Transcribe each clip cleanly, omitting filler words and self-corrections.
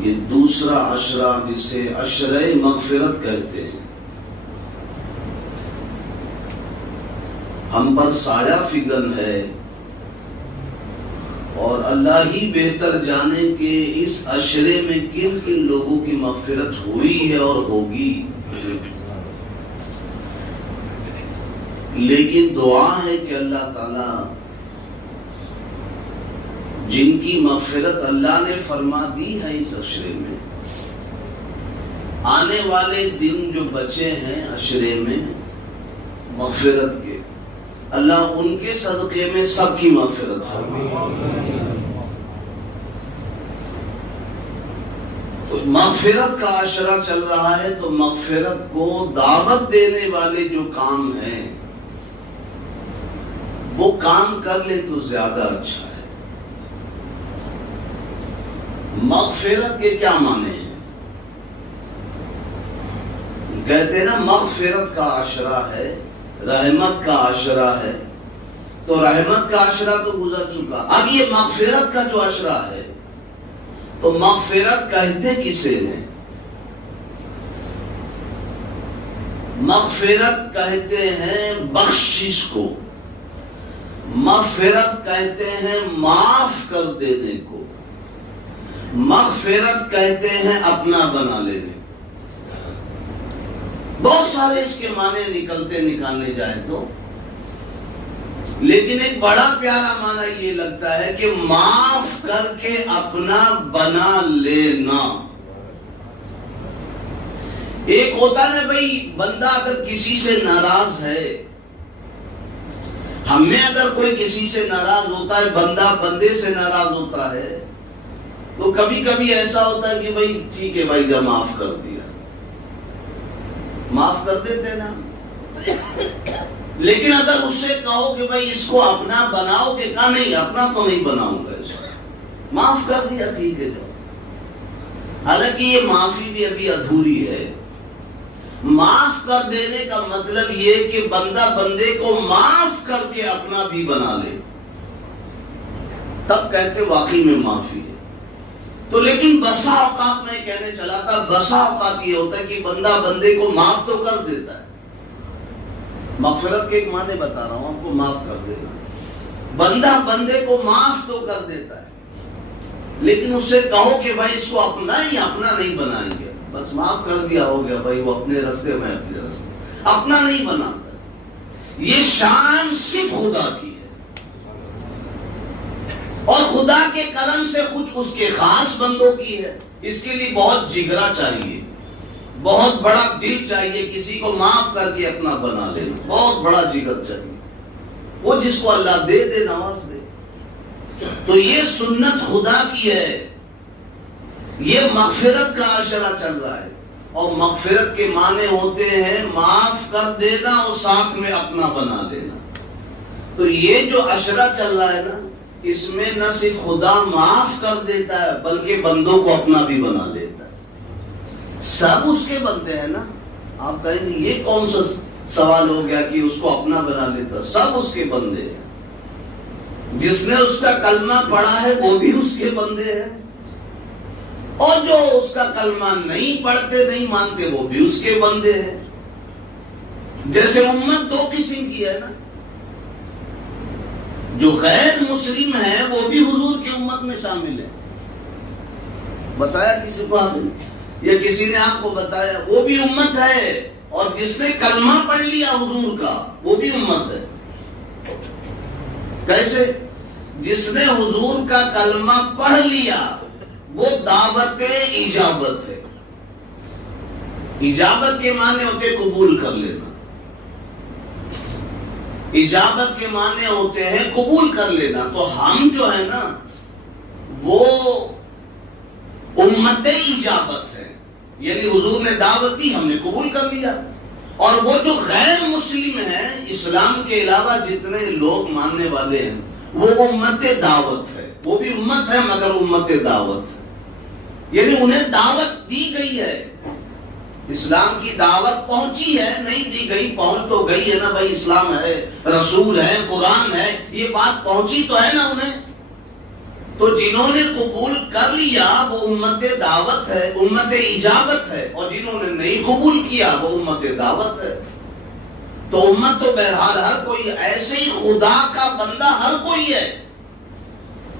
یہ دوسرا عشرہ جسے عشرہ مغفرت کہتے ہیں، ہم پر سایہ فگن ہے، اور اللہ ہی بہتر جانے کہ اس عشرے میں کن کن لوگوں کی مغفرت ہوئی ہے اور ہوگی۔ لیکن دعا ہے کہ اللہ تعالیٰ جن کی مغفرت اللہ نے فرما دی ہے اس عشرے میں، آنے والے دن جو بچے ہیں عشرے میں مغفرت کے، اللہ ان کے صدقے میں سب کی مغفرت فرمائے۔ تو مغفرت کا عشرہ چل رہا ہے، تو مغفرت کو دعوت دینے والے جو کام ہیں وہ کام کر لے تو زیادہ اچھا ہے۔ مغفرت کے کیا معنی ہیں؟ کہتے ہیں نا مغفرت کا عشرہ ہے، رحمت کا عشرہ ہے، تو رحمت کا عشرہ تو گزر چکا، اب یہ مغفرت کا جو عشرہ ہے، تو مغفرت کہتے کسے ہیں؟ مغفرت کہتے ہیں بخشش کو، مغفرت کہتے ہیں معاف کر دینے کو، مغفرت کہتے ہیں اپنا بنا لینے۔ بہت سارے اس کے معنی نکالنے جائیں تو، لیکن ایک بڑا پیارا معنی یہ لگتا ہے کہ معاف کر کے اپنا بنا لینا۔ ایک ہوتا ہے بھائی بندہ اگر کسی سے ناراض ہے، ہمیں اگر کوئی کسی سے ناراض ہوتا ہے، بندہ بندے سے ناراض ہوتا ہے، تو کبھی کبھی ایسا ہوتا ہے کہ بھائی ٹھیک ہے بھائی جب معاف کر دیا، معاف کر دیتے نا۔ لیکن اگر اس سے کہو کہ بھائی اس کو اپنا بناؤ، کہ کہا نہیں اپنا تو نہیں بناؤں گا اس کو، معاف کر دیا ٹھیک ہے جو۔ حالانکہ یہ معافی بھی ابھی ادھوری ہے۔ معاف کر دینے کا مطلب یہ کہ بندہ بندے کو معاف کر کے اپنا بھی بنا لے، تب کہتے واقعی میں معافی ہے۔ تو لیکن بسا اوقات میں کہنے چلا تھا، بسا اوقات یہ ہوتا ہے کہ بندہ بندے کو معاف تو کر دیتا ہے، مغفرت کے ایک معنی بتا رہا ہوں آپ کو، معاف کر دینا، بندہ بندے کو معاف تو کر دیتا ہے، لیکن اس سے کہو کہ بھائی اس کو اپنا نہیں بنائیں گے، بس معاف کر دیا ہو گیا بھائی، وہ اپنے راستے میں اپنے راستے، اپنا نہیں بناتا۔ یہ شان صرف خدا کی ہے، اور خدا کے کرم سے کچھ اس کے خاص بندوں کی ہے۔ اس کے لیے بہت جگرا چاہیے، بہت بڑا دل چاہیے، کسی کو معاف کر کے اپنا بنا لینا، بہت بڑا جگر چاہیے۔ وہ جس کو اللہ دے نواز دے۔ تو یہ سنت خدا کی ہے، یہ مغفرت کا عشرہ چل رہا ہے، اور مغفرت کے معنی ہوتے ہیں معاف کر دینا اور ساتھ میں اپنا بنا لینا۔ تو یہ جو عشرہ چل رہا ہے نا، اس میں نہ صرف خدا معاف کر دیتا ہے بلکہ بندوں کو اپنا بھی بنا لیتا ہے۔ سب اس کے بندے ہیں نا۔ آپ کہیں گے یہ کون سا سوال ہو گیا کہ اس کو اپنا بنا لیتا؟ سب اس کے بندے ہیں۔ جس نے اس کا کلمہ پڑھا ہے وہ بھی اس کے بندے ہیں، اور جو اس کا کلمہ نہیں پڑھتے نہیں مانتے وہ بھی اس کے بندے ہیں۔ جیسے امت دو قسم کی ہے نا، جو غیر مسلم ہے وہ بھی حضور کی امت میں شامل ہے۔ بتایا کسی کو آپ نے، یا کسی نے آپ کو بتایا؟ وہ بھی امت ہے، اور جس نے کلمہ پڑھ لیا حضور کا وہ بھی امت ہے۔ کیسے؟ جس نے حضور کا کلمہ پڑھ لیا وہ دعوت اجابت ہے۔ اجابت کے معنی ہوتے قبول کر لینا، اجابت کے معنی ہوتے ہیں قبول کر لینا۔ تو ہم جو ہے نا وہ امت اجابت ہے، یعنی حضور نے دعوت دی، ہم نے قبول کر لیا۔ اور وہ جو غیر مسلم ہیں، اسلام کے علاوہ جتنے لوگ ماننے والے ہیں، وہ امت دعوت ہے، وہ بھی امت ہے مگر امت دعوت ہے، یعنی انہیں دعوت دی گئی ہے، اسلام کی دعوت پہنچی ہے، نہیں دی گئی، پہنچ تو گئی ہے نا بھائی، اسلام ہے، رسول ہے، قرآن ہے، یہ بات پہنچی تو ہے نا انہیں۔ تو جنہوں نے قبول کر لیا وہ امت دعوت ہے، امت اجابت ہے، اور جنہوں نے نہیں قبول کیا وہ امت دعوت ہے۔ تو امت تو بہرحال ہر کوئی، ایسے ہی خدا کا بندہ ہر کوئی ہے،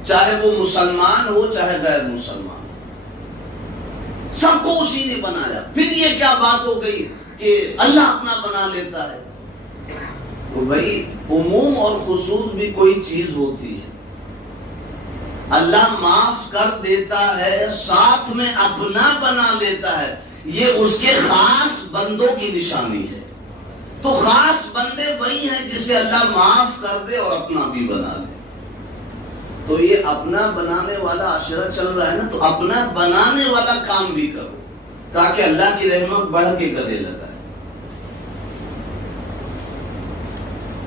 چاہے وہ مسلمان ہو چاہے غیر مسلمان، سب کو اسی نے بنایا۔ پھر یہ کیا بات ہو گئی کہ اللہ اپنا بنا لیتا ہے؟ تو بھائی عموم اور خصوص بھی کوئی چیز ہوتی ہے۔ اللہ معاف کر دیتا ہے، ساتھ میں اپنا بنا لیتا ہے، یہ اس کے خاص بندوں کی نشانی ہے۔ تو خاص بندے وہی ہیں جسے اللہ معاف کر دے اور اپنا بھی بنا لے۔ تو یہ اپنا بنانے والا عشرہ چل رہا ہے نا، تو اپنا بنانے والا کام بھی کرو تاکہ اللہ کی رحمت بڑھ کے گلے لگائے۔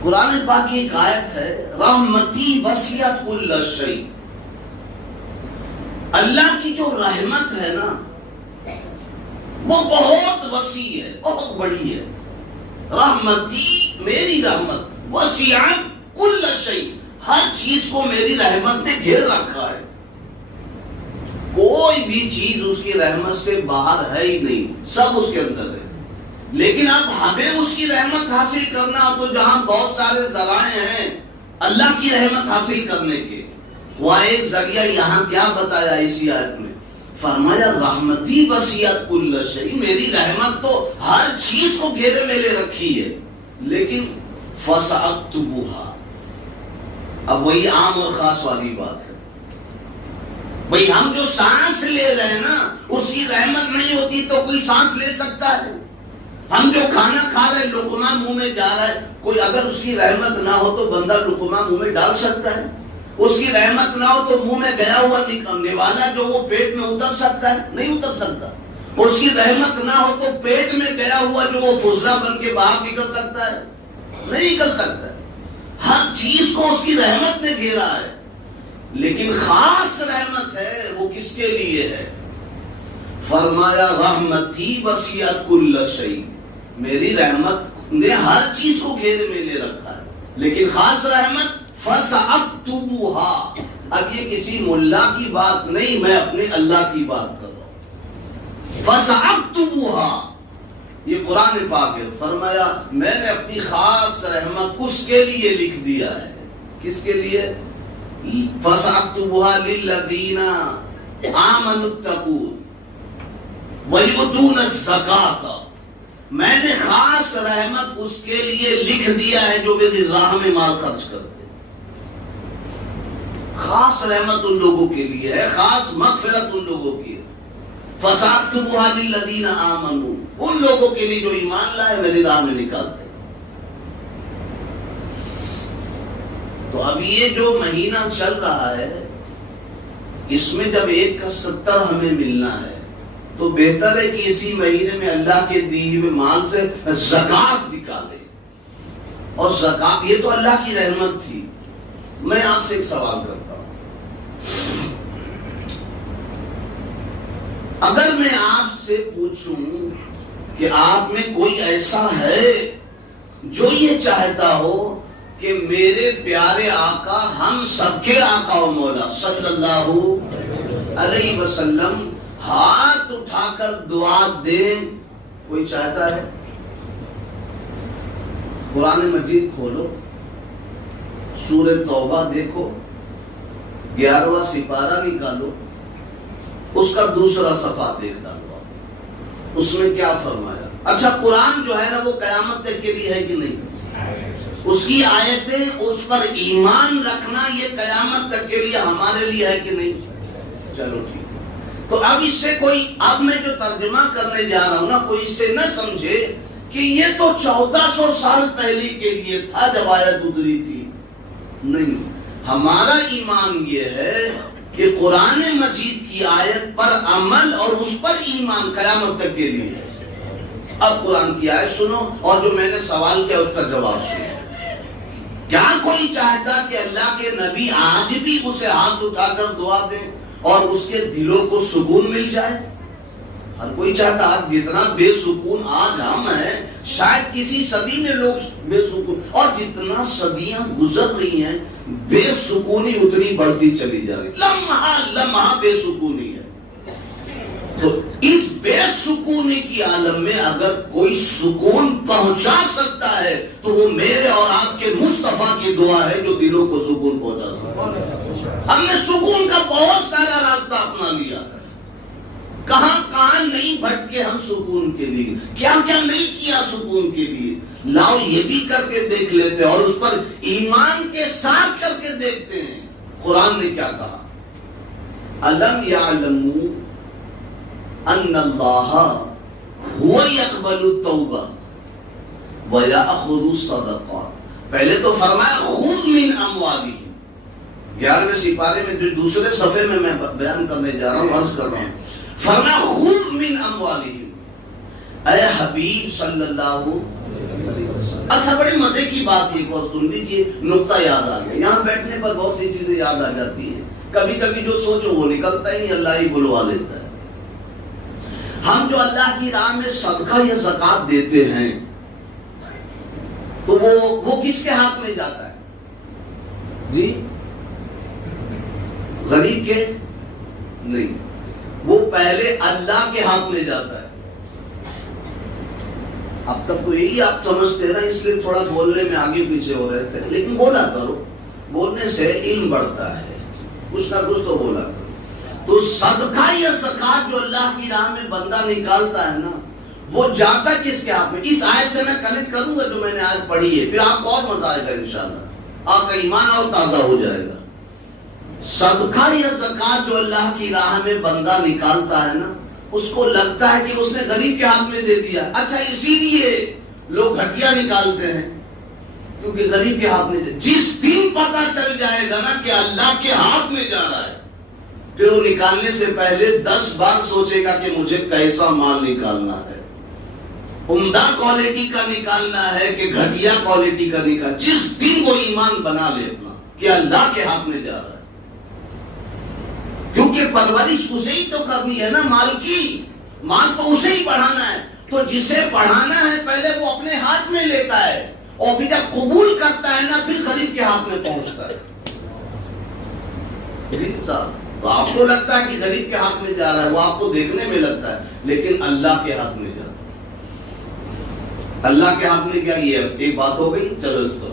قرآن پاک کی ایک آیت ہے، رحمتی وسعت کل شیء۔ اللہ کی جو رحمت ہے نا وہ بہت وسیع ہے، بہت بڑی ہے۔ رحمتی، میری رحمت، وسعت کل شیء، ہر چیز کو میری رحمت نے گھیر رکھا ہے، کوئی بھی چیز اس کی رحمت سے باہر ہے ہی نہیں، سب اس کے اندر ہے۔ لیکن اب ہمیں اس کی رحمت حاصل کرنا ہو تو جہاں بہت سارے ذرائع ہیں اللہ کی رحمت حاصل کرنے کے، وہ ایک ذریعہ یہاں کیا بتایا اسی آیت میں، فرمایا رحمتی وسعت کل شیء، میری رحمت تو ہر چیز کو گھیرے میں لے رکھی ہے، لیکن فسأکتبھا، اب وہی عام اور خاص والی بات ہے۔ بھئی ہم جو سانس لے رہے ہیں نا اس کی رحمت نہیں ہوتی تو کوئی سانس لے سکتا ہے؟ ہم جو کھانا کھا رہے لقمہ منہ میں جا رہا ہے، کوئی اگر اس کی رحمت نہ ہو تو بندہ لقمہ منہ میں ڈال سکتا ہے؟ اس کی رحمت نہ ہو تو منہ میں گیا ہوا نکلنے والا جو وہ پیٹ میں اتر سکتا ہے؟ نہیں اتر سکتا۔ اس کی رحمت نہ ہو تو پیٹ میں گیا ہوا جو وہ فضلہ بن کے باہر نکل سکتا ہے؟ نہیں نکل سکتا۔ ہر چیز کو اس کی رحمت نے گھیرا ہے، لیکن خاص رحمت ہے وہ کس کے لیے ہے؟ فرمایا رحمتی وسعت کل شیء، میری رحمت نے ہر چیز کو گھیرے میں لے رکھا ہے، لیکن خاص رحمت فسأکتبھا۔ اب یہ کسی ملا کی بات نہیں، میں اپنے اللہ کی بات کر رہا ہوں۔ فسأکتبھا، یہ قرآن پاک ہے، فرمایا میں نے اپنی خاص رحمت اس کے لیے لکھ دیا ہے۔ کس کے لیے؟ فسأکتبھا للذین آمنوا اتقون ویؤتون الزکاۃ، میں نے خاص رحمت اس کے لیے لکھ دیا ہے جو میری راہ میں مال خرچ کرتے۔ خاص رحمت ان لوگوں کے لیے ہے، خاص مغفرت ان لوگوں کی ہے۔ فسأکتبھا للذین آمنوا، ان لوگوں کے لیے جو ایمان لائے میری راہ میں نکالتے۔ تو اب یہ جو مہینہ چل رہا ہے اس میں جب 1 کا 70 ہمیں ملنا ہے تو بہتر ہے کہ اسی مہینے میں اللہ کے دیے ہوئے مال سے زکوٰۃ نکالے۔ اور زکوٰۃ یہ تو اللہ کی رحمت تھی۔ میں آپ سے ایک سوال کرتا ہوں، اگر میں آپ سے پوچھوں کہ آپ میں کوئی ایسا ہے جو یہ چاہتا ہو کہ میرے پیارے آقا، ہم سب کے آقا و مولا صلی اللہ علیہ وسلم ہاتھ اٹھا کر دعا دیں، کوئی چاہتا ہے؟ قرآن مجید کھولو، سورہ توبہ دیکھو، 11واں سپارہ نکالو، اس کا دوسرا صفحہ دیکھ ڈالو، اس میں کیا فرمایا۔ اچھا قرآن جو ہے نا وہ قیامت تک کے لیے ہے کہ نہیں؟ اس کی آیتیں، اس پر ایمان رکھنا یہ قیامت تک کے لیے ہمارے لیے ہے کہ نہیں؟ چلو ٹھیک۔ تو اب اس سے کوئی، اب میں جو ترجمہ کرنے جا رہا ہوں نا، کوئی اس سے نہ سمجھے کہ یہ تو 1400 سال پہلے کے لیے تھا جب آیت اتری تھی۔ نہیں، ہمارا ایمان یہ ہے کہ قرآن مجید کی آیت پر عمل اور اس پر ایمان قیامت تک کے لیے ہے۔ اب قرآن کی آیت سنو اور جو میں نے سوال کیا اس کا جواب سنو۔ کیا کوئی چاہتا کہ اللہ کے نبی آج بھی اسے ہاتھ اٹھا کر دعا دیں اور اس کے دلوں کو سکون مل جائے؟ ہر کوئی چاہتا ہے جتنا بے سکون آج ہم ہیں شاید کسی صدی میں لوگ بے سکون، اور جتنا صدیاں گزر رہی ہیں بے سکونی اتنی بڑھتی چلی جا رہی، لمحہ لمحہ بے سکونی ہے۔ تو اس بے سکونی کی عالم میں اگر کوئی سکون پہنچا سکتا ہے تو وہ میرے اور آپ کے مصطفیٰ کی دعا ہے جو دلوں کو سکون پہنچا سکتا ہے۔ ہم نے سکون کا بہت سارا راستہ اپنا لیا، کہاں کہاں نہیں بھٹکے ہم سکون کے لیے، کیا کیا نہیں کیا سکون کے لیے، لاؤ یہ بھی کر کے دیکھ لیتے اور اس پر ایمان کے ساتھ کر کے دیکھتے ہیں۔ قرآن نے کیا کہا؟ أَلَمْ يَعْلَمُوا أَنَّ اللَّهَ هُوَ يَقْبَلُ التَّوْبَةَ وَيَأْخُذُ الصَّدَقَاتِ۔ پہلے تو فرمایا خُذْ مِنْ أَمْوَالِهِمْ، 11ویں سپارے میں جو دوسرے صفحے میں بیان کرنے جا رہا ہوں، عرض کر رہا ہوں، فرمایا خُذْ مِنْ أَمْوَالِهِمْ، اے حبیب صلی اللہ علیہ وسلم۔ اچھا بڑے مزے کی بات یہ کو سن لیجیے، نقطہ یاد آ گیا، یہاں بیٹھنے پر بہت سی چیزیں یاد آ جاتی ہیں، کبھی کبھی جو سوچو وہ نکلتا ہی نہیں، اللہ ہی بلوا لیتا ہے۔ ہم جو اللہ کی راہ میں صدقہ یا زکوٰۃ دیتے ہیں تو وہ کس کے ہاتھ میں جاتا ہے؟ جی غریب کے نہیں، وہ پہلے اللہ کے ہاتھ میں جاتا ہے۔ اب تک تو یہی آپ سمجھتے نا، اس لیے تھوڑا بولنے میں آگے پیچھے ہو رہے تھے، لیکن بولا کرو، بولنے سے علم بڑھتا ہے، کچھ نہ کچھ تو بولا کرو۔ تو صدقہ یا زکوٰۃ جو اللہ کی راہ میں بندہ نکالتا ہے نا، وہ جاتا کس کے ہاتھ میں؟ اس آیت سے میں کنیکٹ کروں گا جو میں نے آج پڑھی ہے، پھر آپ کو اور مزہ آئے گا انشاءاللہ، آپ کا ایمان اور تازہ ہو جائے گا۔ صدقہ یا زکوٰۃ جو اللہ کی راہ میں بندہ نکالتا ہے نا، اس کو لگتا ہے کہ اس نے غریب کے ہاتھ میں دے دیا۔ اچھا اسی لیے لوگ گھٹیا نکالتے ہیں، کیونکہ غریب کے ہاتھ میں جس دن پتہ چل جائے گا نا کہ اللہ کے ہاتھ میں جا رہا ہے، پھر وہ نکالنے سے پہلے 10 بار سوچے گا کہ مجھے کیسا مال نکالنا ہے، عمدہ کوالٹی کا نکالنا ہے کہ گھٹیا کوالٹی کا نکالنا۔ جس دن وہ ایمان بنا لے اپنا کہ اللہ کے ہاتھ میں جا رہا ہے، کیونکہ پرورش اسے ہی تو کرنی ہے نا مال کی، مال تو اسے ہی بڑھانا ہے، تو جسے بڑھانا ہے پہلے وہ اپنے ہاتھ میں لیتا ہے، اور پھر جب قبول کرتا ہے نا پھر غریب کے ہاتھ میں پہنچتا ہے۔ جی صاحب، تو آپ کو لگتا ہے کہ غریب کے ہاتھ میں جا رہا ہے، وہ آپ کو دیکھنے میں لگتا ہے، لیکن اللہ کے ہاتھ میں جاتا ہے۔ اللہ کے ہاتھ میں کیا؟ یہ ایک بات ہو گئی، چلو اس کو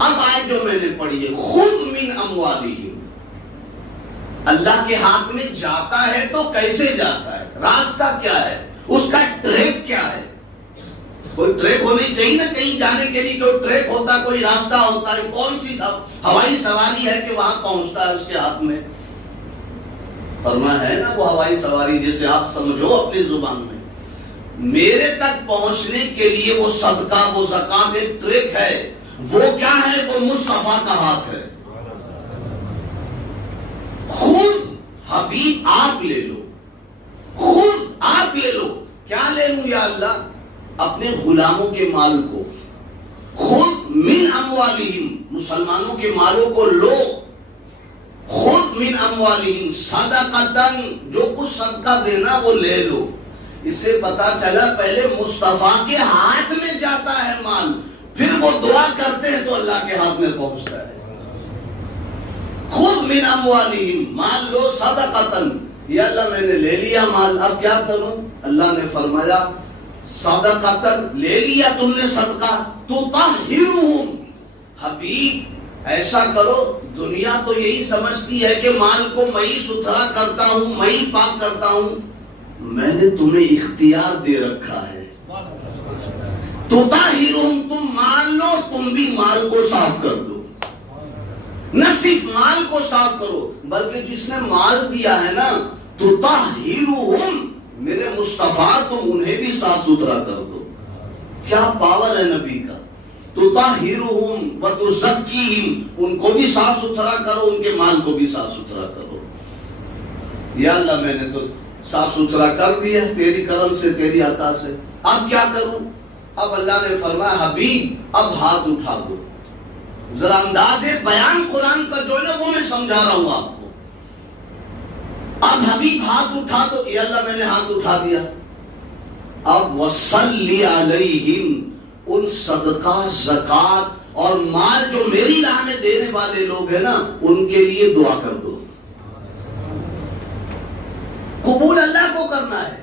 اب آئے جو میں نے پڑھی ہے، خُذْ مِنْ أَمْوَالِهِمْ، اللہ کے ہاتھ میں جاتا ہے تو کیسے جاتا ہے؟ راستہ کیا ہے؟ اس کا ٹریک کیا ہے؟ کوئی ٹریک ہونی چاہیے نا، کہیں جانے کے لیے کوئی ٹریک ہوتا ہے، کوئی راستہ ہوتا ہے، کون سی ہوائی سواری ہے کہ وہاں پہنچتا ہے اس کے ہاتھ میں؟ فرمایا ہے نا وہ ہوائی سواری جسے آپ سمجھو اپنی زبان میں، میرے تک پہنچنے کے لیے وہ صدقہ وہ زکوٰۃ ایک ٹریک ہے، وہ کیا ہے؟ وہ مصطفیٰ کا ہاتھ ہے۔ خود حبیب آپ لے لو، خود آپ لے لو، کیا لے لوں یا اللہ؟ اپنے غلاموں کے مال کو، خود من اموالہم، مسلمانوں کے مالوں کو لو، خود من اموالہم صدقۃ، جو کچھ صدقہ دینا وہ لے لو۔ اس سے پتا چلا پہلے مصطفیٰ کے ہاتھ میں جاتا ہے مال، پھر وہ دعا کرتے ہیں تو اللہ کے ہاتھ میں پہنچتا ہے۔ خود من اموالہم، مال لو صدقۃ، یا اللہ میں نے لے لیا مال، اب کیا کروں؟ اللہ نے فرمایا صدقۃ، لے لیا تم نے صدقہ، تطہرہم، حبیب ایسا کرو، دنیا تو یہی سمجھتی ہے کہ مال کو میں ہی ستھرا کرتا ہوں، میں ہی پاک کرتا ہوں، میں نے تمہیں اختیار دے رکھا ہے، تطہرہم، تم مال لو، تم بھی مال کو صاف کر دو، نہ صرف مال کو صاف کرو بلکہ جس نے مال دیا ہے نا، تطہرہم، میرے مصطفیٰ تم انہیں بھی صاف ستھرا کر دو۔ کیا پاور ہے نبی کا، تطہرہم وتزکیہم، ان کو بھی صاف ستھرا کرو، ان کے مال کو بھی صاف ستھرا کرو۔ یا اللہ میں نے تو صاف ستھرا کر دیا تیری کرم سے، تیری عطا سے، اب کیا کروں؟ اب اللہ نے فرمایا حبیب اب ہاتھ اٹھا دو، ذرا انداز بیان قرآن کا جو ہے نا وہ میں سمجھا رہا ہوں آپ کو۔ اب حبیب ہاتھ اٹھا تو اے اللہ میں نے ہاتھ اٹھا دیا. اب وصلی علیہم، ان صدقہ زکات اور مال جو میری راہ میں دینے والے لوگ ہیں نا ان کے لیے دعا کر دو. قبول اللہ کو کرنا ہے،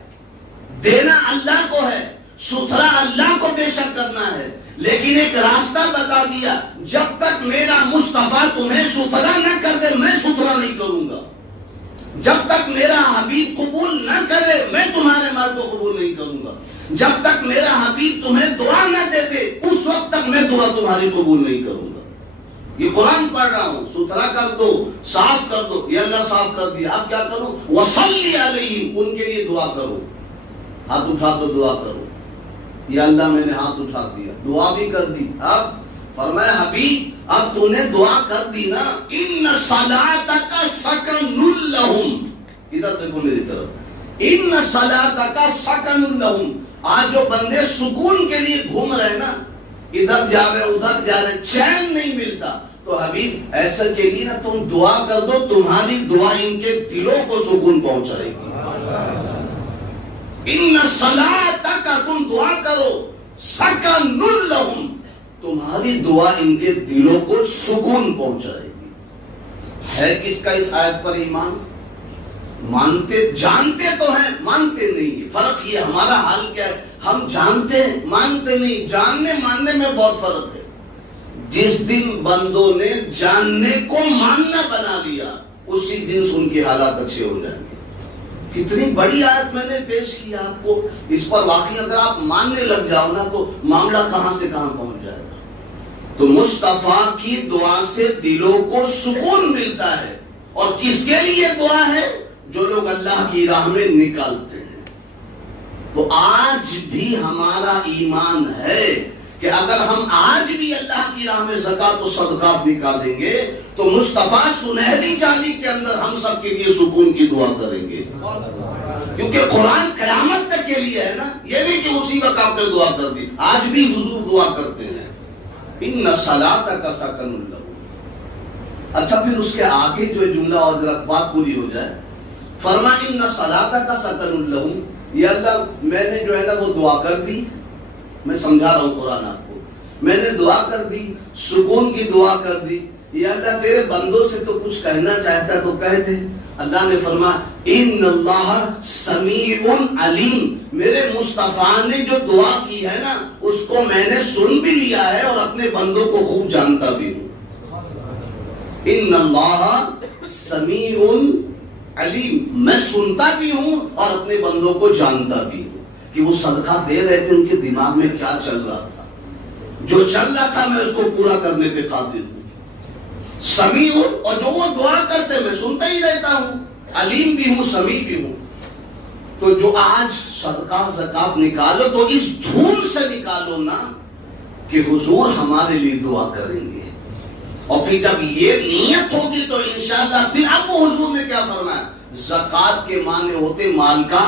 دینا اللہ کو ہے، ستھرا اللہ کو بے شک کرنا ہے، لیکن ایک راستہ بتا دیا، جب تک میرا مصطفیٰ تمہیں ستھرا نہ کر دے میں ستھرا نہیں کروں گا. جب تک میرا حبیب قبول نہ کرے میں تمہارے مال کو قبول نہیں کروں گا. جب تک میرا حبیب تمہیں دعا نہ دے دے اس وقت تک میں دعا تمہاری قبول نہیں کروں گا. یہ قرآن پڑھ رہا ہوں، ستھرا کر دو، صاف کر دو. یہ اللہ صاف کر دیا، اب کیا کرو؟ وصلی علیہم، ان کے لیے دعا کرو. ہاتھ اٹھا تو دعا کرو. یا اللہ میں نے ہاتھ اٹھا دیا، دعا بھی کر دی. اب فرمایا حبیب اب تو نے دعا کر دی نا، ان صلاتک سکن لہم. ادھر دیکھو میری طرف، ان صلاتک سکن لہم. آج جو بندے سکون کے لیے گھوم رہے نا، ادھر جا رہے ادھر جا رہے، چین نہیں ملتا، تو حبیب ایسا کے لیے نا تم دعا کر دو، تمہاری دعا ان کے دلوں کو سکون پہنچائے گی. ان صلاتک، تم دعا کرو، سکن لہم، تمہاری دعا ان کے دلوں کو سکون پہنچائے گی. ہے کس کا اس آیت پر ایمان؟ مانتے جانتے تو ہیں، مانتے نہیں. فرق یہ ہمارا حال کیا ہے، ہم جانتے ہیں مانتے نہیں. جاننے ماننے میں بہت فرق ہے. جس دن بندوں نے جاننے کو ماننا بنا لیا اسی دن ان کے حالات اچھے ہو جائیں گے. کتنی بڑی آیت میں نے پیش کی آپ کو، اس پر واقعی اگر آپ ماننے لگ جاؤ نا تو معاملہ کہاں سے کہاں پہنچ جائے گا. تو مصطفیٰ کی دعا سے دلوں کو سکون ملتا ہے. اور کس کے لیے دعا ہے؟ جو لوگ اللہ کی راہ میں نکالتے ہیں. تو آج بھی ہمارا ایمان ہے کہ اگر ہم آج بھی اللہ کی راہ میں زکات و صدقات نکالیں گے تو مصطفیٰ سنہری جالی کے اندر ہم سب کے لیے سکون کی دعا کریں گے. کیونکہ قرآن قیامت تک کے لیے ہے نا، یہ نہیں کہ اسی وقت آپ نے دعا کر دی. آج بھی حضور دعا کرتے ہیں، ان صلاتک سکن لہم. اچھا پھر اس کے آگے جو جملہ اور ذرا بات پوری ہو جائے، فرما ان صلاتک سکن لہم. یا اللہ میں نے جو ہے نا وہ دعا کر دی، میں سمجھا رہا ہوں قرآن آپ کو، میں نے دعا کر دی، سکون کی دعا کر دی. یا اللہ تیرے بندوں سے تو کچھ کہنا چاہتا تو کہہ دے. اللہ نے فرمایا ان اللہ سمیع علیم. میرے مصطفیٰ نے جو دعا کی ہے نا اس کو میں نے سن بھی لیا ہے اور اپنے بندوں کو خوب جانتا بھی ہوں. ان اللہ سمیع علیم، میں سنتا بھی ہوں اور اپنے بندوں کو جانتا بھی ہوں کہ وہ صدقہ دے رہے تھے ان کے دماغ میں کیا چل رہا تھا. جو چل رہا تھا میں اس کو پورا کرنے پہ قادر ہوں. سمیع ہوں، اور جو وہ دعا کرتے میں سنتا ہی رہتا ہوں. علیم بھی ہوں، سمیع بھی ہوں. تو جو آج صدقہ زکات نکالو تو اس دھوم سے نکالو نا کہ حضور ہمارے لیے دعا کریں گے. اور پھر جب یہ نیت ہوگی تو انشاءاللہ پھر اب وہ حضور نے کیا فرمایا، زکات کے معنی ہوتے مال کا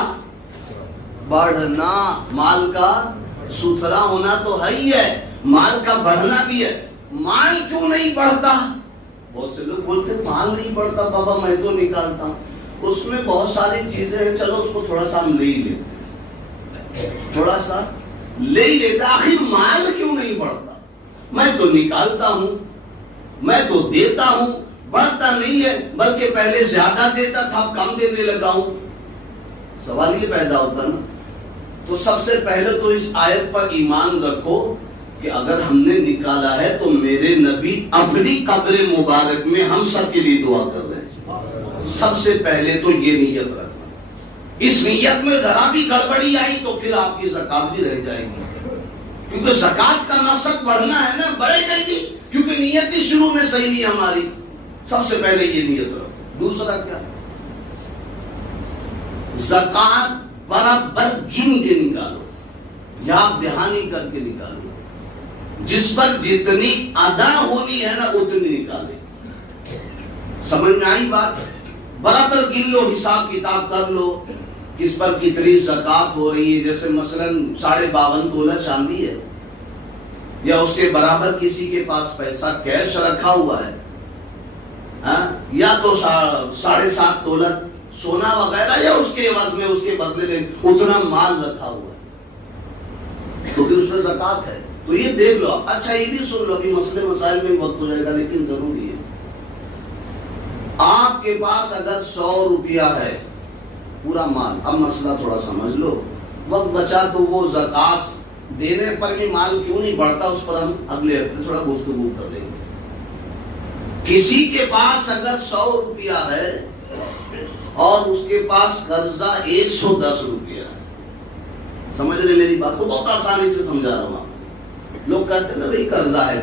بڑھنا، مال کا ستھرا ہونا تو ہے ہی ہے، مال کا بڑھنا بھی ہے. مال کیوں نہیں بڑھتا؟ بہت سے لوگ بولتے ہیں مال نہیں بڑھتا بابا میں تو نکالتا ہوں، اس میں بہت ساری چیزیں ہیں، چلو اس کو تھوڑا سا ہم لے ہی لیتے ہیں، تھوڑا سا لے ہی لیتے. آخر مال کیوں نہیں بڑھتا؟ میں تو نکالتا ہوں، میں تو دیتا ہوں، بڑھتا نہیں ہے، بلکہ پہلے زیادہ دیتا تھا اب کم دینے لگا ہوں. سوال یہ پیدا ہوتا نا. تو سب سے پہلے تو اس آیت پر ایمان رکھو کہ اگر ہم نے نکالا ہے تو میرے نبی اپنی قبر مبارک میں ہم سب کے لیے دعا کر رہے ہیں. سب سے پہلے تو یہ نیت رکھنا. اس نیت میں ذرا بھی گڑبڑی آئی تو پھر آپ کی زکات بھی رہ جائے گی. کیونکہ زکات کا مقصد بڑھنا ہے نا، بڑھے گئی گی کیونکہ نیت ہی شروع میں صحیح نہیں ہماری. سب سے پہلے یہ نیت رکھو. دوسرا کیا؟ زکات برابر گن کے نکالو، یاد دہانی کر کے نکالو. جس پر جتنی ادا ہونی ہے نا اتنی نکالے. سمجھ میں آئی بات؟ برابر گن لو، حساب کتاب کر لو کس پر کتنی زکات ہو رہی ہے. جیسے مثلا 52.5 تولہ چاندی ہے یا اس کے برابر کسی کے پاس پیسہ کیش رکھا ہوا ہے یا تو 7.5 تولہ سونا وغیرہ یا اس کے عوض میں اس کے بدلے میں اتنا مال رکھا ہوا ہے تو پھر اس میں زکات ہے. تو یہ دیکھ لو. اچھا یہ بھی سن لو, ابھی مسئلے مسائل میں وقت ہو جائے گا لیکن ضروری ہے. آپ کے پاس اگر 100 روپیہ ہے پورا مال, اب مسئلہ تھوڑا سمجھ لو, وقت بچا تو وہ زکات دینے پر بھی مال کیوں نہیں بڑھتا, اس پر ہم اگلے ہفتے تھوڑا گفتگو کر لیں گے. کسی کے پاس اگر 100 روپیہ ہے اور اس کے پاس قرضہ 110 روپیہ ہے, سمجھ رہے میری بات کو, بہت آسانی سے سمجھا رہا ہوں. لوگ کہتے ہیں نا بھائی قرضہ ہے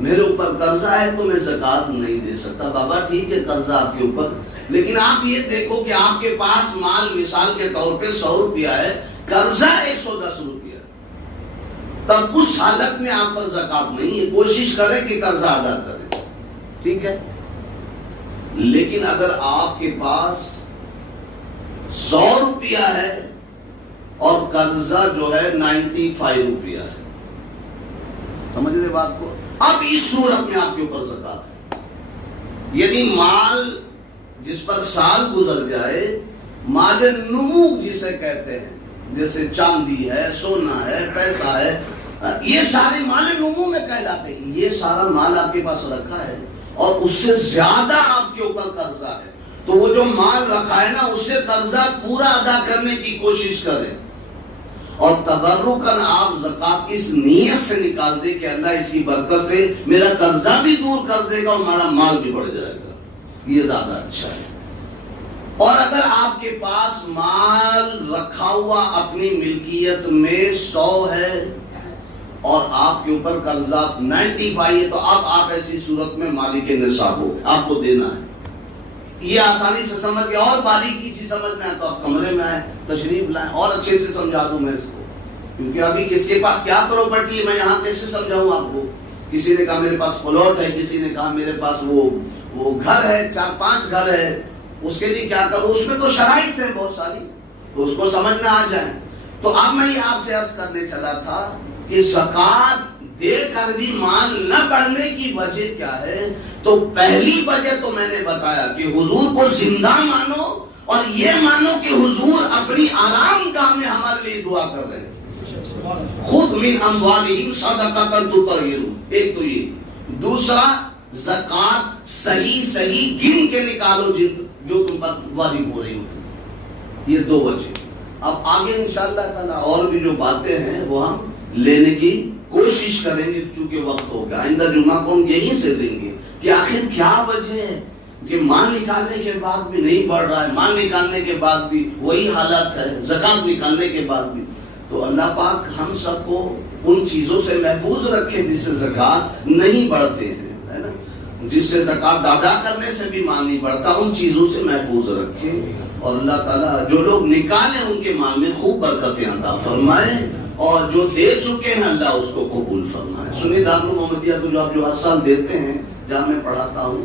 میرے اوپر قرضہ ہے تو میں زکات نہیں دے سکتا. بابا ٹھیک ہے قرضہ آپ کے اوپر, لیکن آپ یہ دیکھو کہ آپ کے پاس مال مثال کے طور پہ 100 روپیہ ہے, قرضہ 110 روپیہ, تب اس حالت میں آپ پر زکات نہیں ہے. کوشش کریں کہ قرضہ ادا کریں, ٹھیک ہے. لیکن اگر آپ کے پاس 100 روپیہ ہے اور قرضہ جو ہے 95 روپیہ ہے, سمجھ رہے بات کو, اب اس صورت میں آپ کے اوپر زکات ہے. یعنی مال جس پر سال گزر جائے, مال نمو جسے کہتے ہیں, جیسے چاندی ہے, سونا ہے, پیسہ ہے, یہ سارے مال نمو میں کہلاتے ہیں. یہ سارا مال آپ کے پاس رکھا ہے اور اس سے زیادہ آپ کے اوپر قرضہ ہے, تو وہ جو مال رکھا ہے نا اس سے قرضہ پورا ادا کرنے کی کوشش کریں, اور تبرکاً آپ زکات اس نیت سے نکال دے کہ اللہ اس کی برکت سے میرا قرضہ بھی دور کر دے گا اور ہمارا مال بھی بڑھ جائے گا, یہ زیادہ اچھا ہے. اور اگر آپ کے پاس مال رکھا ہوا اپنی ملکیت میں 100 ہے اور آپ کے اوپر قرضہ 95 ہے, تو اب آپ ایسی صورت میں مالک نصاب ہو, آپ کو دینا ہے. یہ آسانی سے سمجھ گئے. اور باریکی چیز سمجھنا ہے تو آپ کمرے میں آئیں, تشریف لائیں, اور اچھے سے سمجھا دوں میں اس کو, کیونکہ ابھی کس کے پاس کیا پراپرٹی ہے میں یہاں کیسے سمجھاؤں آپ کو. کسی نے کہا میرے پاس پلاٹ ہے, کسی نے کہا میرے پاس وہ گھر ہے, 4-5 گھر ہے, اس کے لیے کیا کروں. اس میں تو شرائط ہے بہت ساری, تو اس کو سمجھنا آ جائے. تو اب میں یہ آپ سے عرض کرنے چلا تھا کہ زکات دے کر بھی مال نہ بڑھنے کی وجہ کیا ہے. تو پہلی وجہ تو میں نے بتایا کہ حضور کو زندہ مانو, اور یہ مانو کہ حضور اپنی آرام گاہ میں ہمارے لیے دعا کر رہے ہیں. خود من اموالہم صدقۃ تطہرہم, ایک تو یہ. دوسرا زکات صحیح گن کے نکالو جو تم پر واجب ہو رہی ہوتی. یہ 2 وجہ. اب آگے انشاءاللہ تعالی اور بھی جو باتیں ہیں وہ ہم لینے کی کوشش کریں گے, چونکہ وقت ہو گیا. آئندہ جمعہ کو ہم یہیں سے لیں گے کہ آخر کیا وجہ ہے کہ مال نکالنے کے بعد بھی نہیں بڑھ رہا ہے, مال نکالنے کے بعد بھی وہی حالت ہے, زکات نکالنے کے بعد بھی. تو اللہ پاک ہم سب کو ان چیزوں سے محفوظ رکھے جس سے زکات نہیں بڑھتے ہیں, ہے نا, جس سے زکات ادا کرنے سے بھی مال نہیں بڑھتا, ان چیزوں سے محفوظ رکھے. اور اللہ تعالیٰ جو لوگ نکالیں ان کے مال میں خوب برکتیں عطا فرمائے, اور جو دے چکے ہیں اللہ اس کو قبول فرمائے. سنی دارالعلوم محمدیہ کو جو آپ جو ہر سال دیتے ہیں, جہاں میں پڑھاتا ہوں,